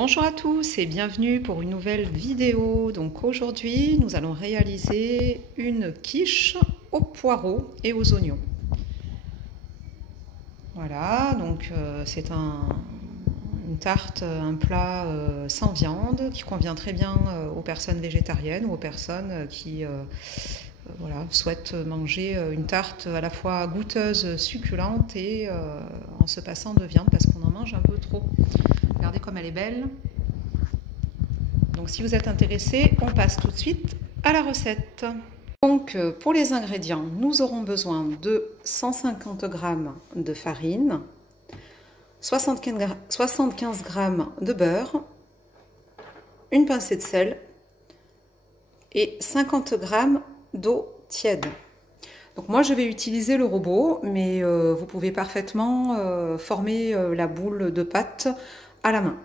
Bonjour à tous et bienvenue pour une nouvelle vidéo. Donc aujourd'hui nous allons réaliser une quiche aux poireaux et aux oignons. Voilà, donc c'est une tarte, un plat sans viande qui convient très bien aux personnes végétariennes ou aux personnes qui voilà, souhaitent manger une tarte à la fois goûteuse, succulente et en se passant de viande parce qu'on en mange un peu trop. Regardez comme elle est belle. Donc si vous êtes intéressé, on passe tout de suite à la recette. Donc pour les ingrédients, nous aurons besoin de 150 g de farine, 75 g de beurre, une pincée de sel et 50 g d'eau tiède. Donc moi je vais utiliser le robot, mais vous pouvez parfaitement former la boule de pâte à la main.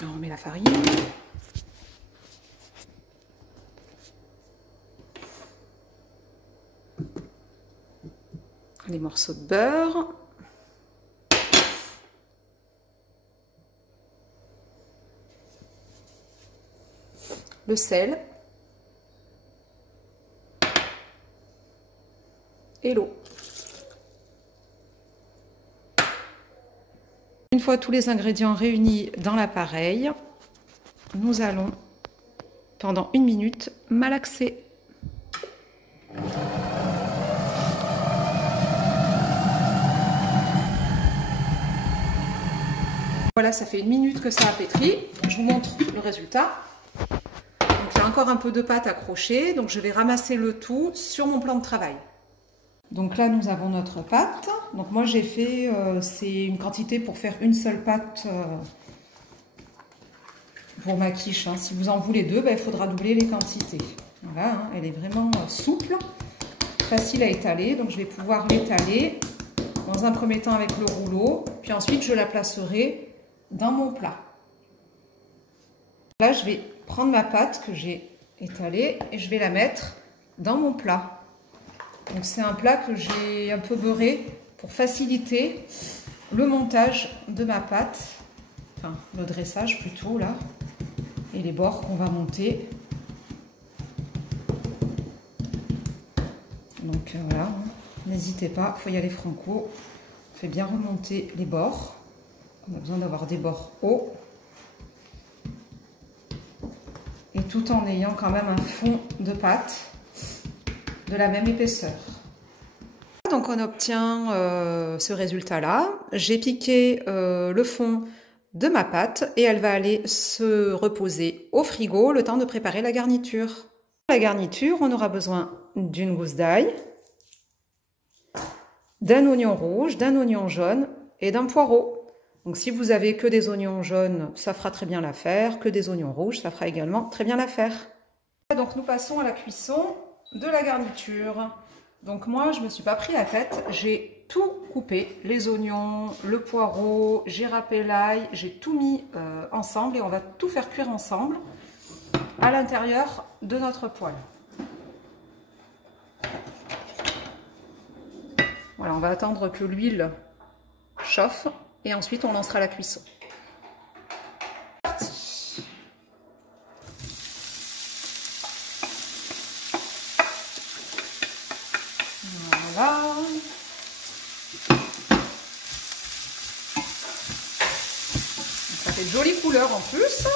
On met la farine. Les morceaux de beurre. Le sel. Et l'eau. Une fois tous les ingrédients réunis dans l'appareil, nous allons, pendant 1 minute, malaxer. Voilà, ça fait 1 minute que ça a pétri. Je vous montre le résultat. Donc, il y a encore un peu de pâte accrochée, donc je vais ramasser le tout sur mon plan de travail. Donc là, nous avons notre pâte. Donc moi, j'ai fait, c'est une quantité pour faire une seule pâte pour ma quiche. Hein. Si vous en voulez deux, ben, il faudra doubler les quantités. Voilà, hein, elle est vraiment souple, facile à étaler. Donc je vais pouvoir l'étaler dans un premier temps avec le rouleau. Puis ensuite, je la placerai dans mon plat. Là, je vais prendre ma pâte que j'ai étalée et je vais la mettre dans mon plat. Donc c'est un plat que j'ai un peu beurré pour faciliter le montage de ma pâte, enfin le dressage plutôt là, et les bords qu'on va monter. Donc voilà, n'hésitez pas, il faut y aller franco, on fait bien remonter les bords, on a besoin d'avoir des bords hauts, et tout en ayant quand même un fond de pâte de la même épaisseur. Donc on obtient ce résultat-là. J'ai piqué le fond de ma pâte et elle va aller se reposer au frigo le temps de préparer la garniture. Pour la garniture, on aura besoin d'une gousse d'ail, d'un oignon rouge, d'un oignon jaune et d'un poireau. Donc si vous avez que des oignons jaunes, ça fera très bien l'affaire, que des oignons rouges, ça fera également très bien l'affaire. Donc nous passons à la cuisson de la garniture. Donc moi je me suis pas pris la tête, j'ai tout coupé, les oignons, le poireau, j'ai râpé l'ail, j'ai tout mis ensemble et on va tout faire cuire ensemble à l'intérieur de notre poêle. Voilà, on va attendre que l'huile chauffe et ensuite on lancera la cuisson. Voilà. Ça fait de jolies couleurs en plus.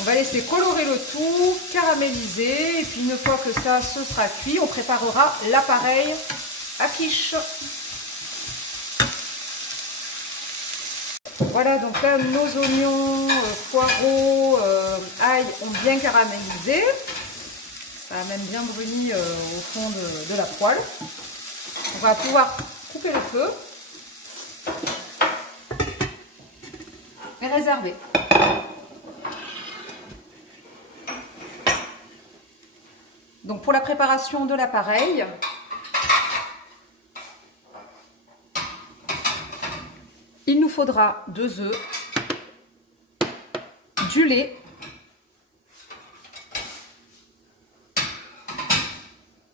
On va laisser colorer le tout, caraméliser, et puis une fois que ça se sera cuit, on préparera l'appareil à quiche. Voilà, donc là nos oignons, poireaux, ail ont bien caramélisé. Ça a même bien bruni au fond de la poêle. On va pouvoir couper le feu et réserver. Donc pour la préparation de l'appareil, il nous faudra 2 œufs, du lait,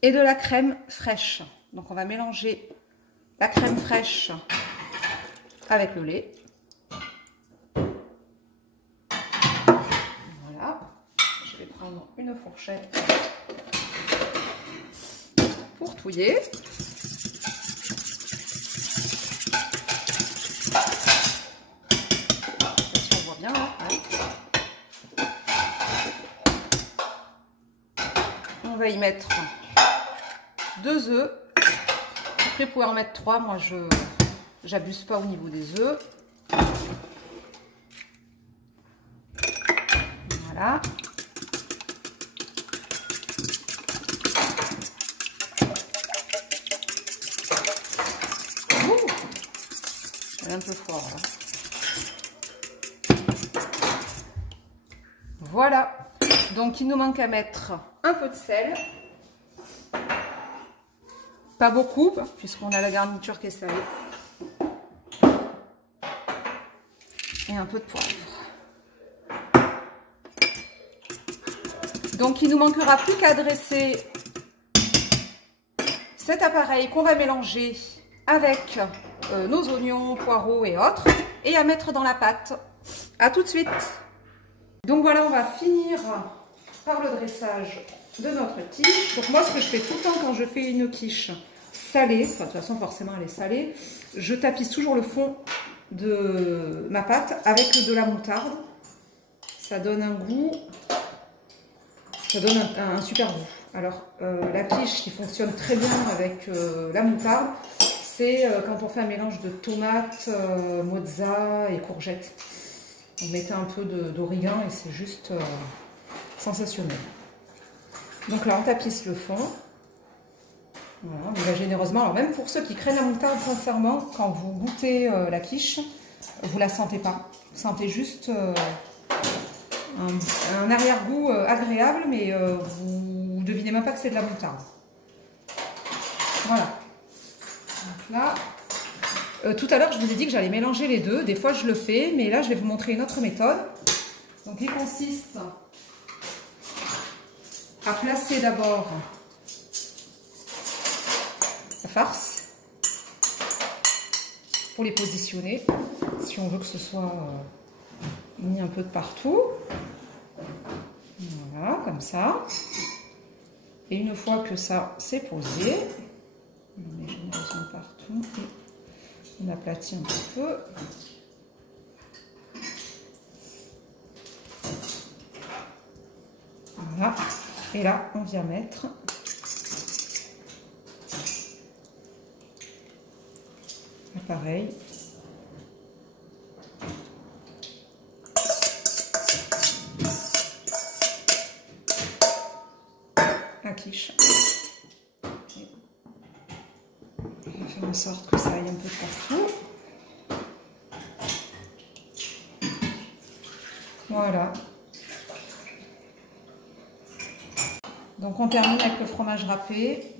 et de la crème fraîche. Donc on va mélanger la crème fraîche avec le lait. Voilà. Je vais prendre une fourchette pour touiller. On voit bien là. On va y mettre 2 œufs. Après, vous pouvez en mettre 3. Moi, j'abuse pas au niveau des œufs. Voilà. C'est un peu fort là. Voilà. Donc, il nous manque à mettre un peu de sel. Pas beaucoup, puisqu'on a la garniture qui est salée. Et un peu de poivre. Donc, il ne nous manquera plus qu'à dresser cet appareil qu'on va mélanger avec nos oignons, poireaux et autres, et à mettre dans la pâte. À tout de suite. Donc voilà, on va finir par le dressage de notre quiche. Donc moi, ce que je fais tout le temps quand je fais une quiche salée, enfin, de toute façon forcément elle est salée, je tapisse toujours le fond de ma pâte avec de la moutarde. Ça donne un goût, ça donne un super goût. Alors la quiche qui fonctionne très bien avec la moutarde, c'est quand on fait un mélange de tomates, mozza et courgettes. On mettait un peu d'origan et c'est juste sensationnel. Donc là, on tapisse le fond. Voilà, on y va généreusement. Alors même pour ceux qui craignent la moutarde, sincèrement, quand vous goûtez la quiche, vous la sentez pas. Vous sentez juste un arrière-goût agréable, mais vous ne devinez même pas que c'est de la moutarde. Voilà. Donc là, tout à l'heure, je vous ai dit que j'allais mélanger les deux. Des fois, je le fais, mais là, je vais vous montrer une autre méthode. Donc, il consiste à placer d'abord la farce pour les positionner, si on veut que ce soit mis un peu de partout. Voilà, comme ça. Et une fois que ça c'est posé, on met généreusement partout et on aplatit un petit peu. Voilà. Et là, on vient mettre pareil. La quiche. On va faire en sorte que ça aille un peu partout. Voilà. Donc on termine avec le fromage râpé.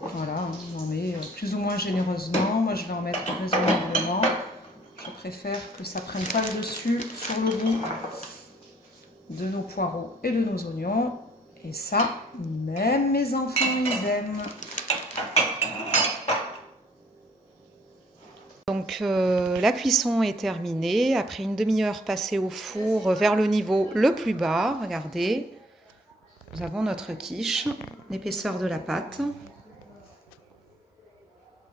Voilà, on en met plus ou moins généreusement. Moi, je vais en mettre raisonnablement. Je préfère que ça prenne pas le dessus sur le goût de nos poireaux et de nos oignons. Et ça, même mes enfants, ils aiment. Donc la cuisson est terminée. Après une demi-heure passée au four vers le niveau le plus bas, regardez, nous avons notre quiche, l'épaisseur de la pâte.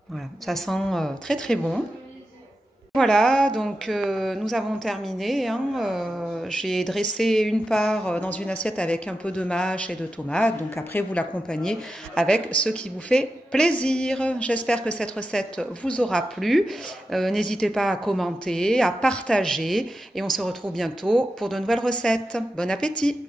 Voilà, ça sent très très bon. Voilà, donc nous avons terminé. J'ai dressé une part dans une assiette avec un peu de mâche et de tomates. Donc après, vous l'accompagnez avec ce qui vous fait plaisir. J'espère que cette recette vous aura plu. N'hésitez pas à commenter, à partager. Et on se retrouve bientôt pour de nouvelles recettes. Bon appétit!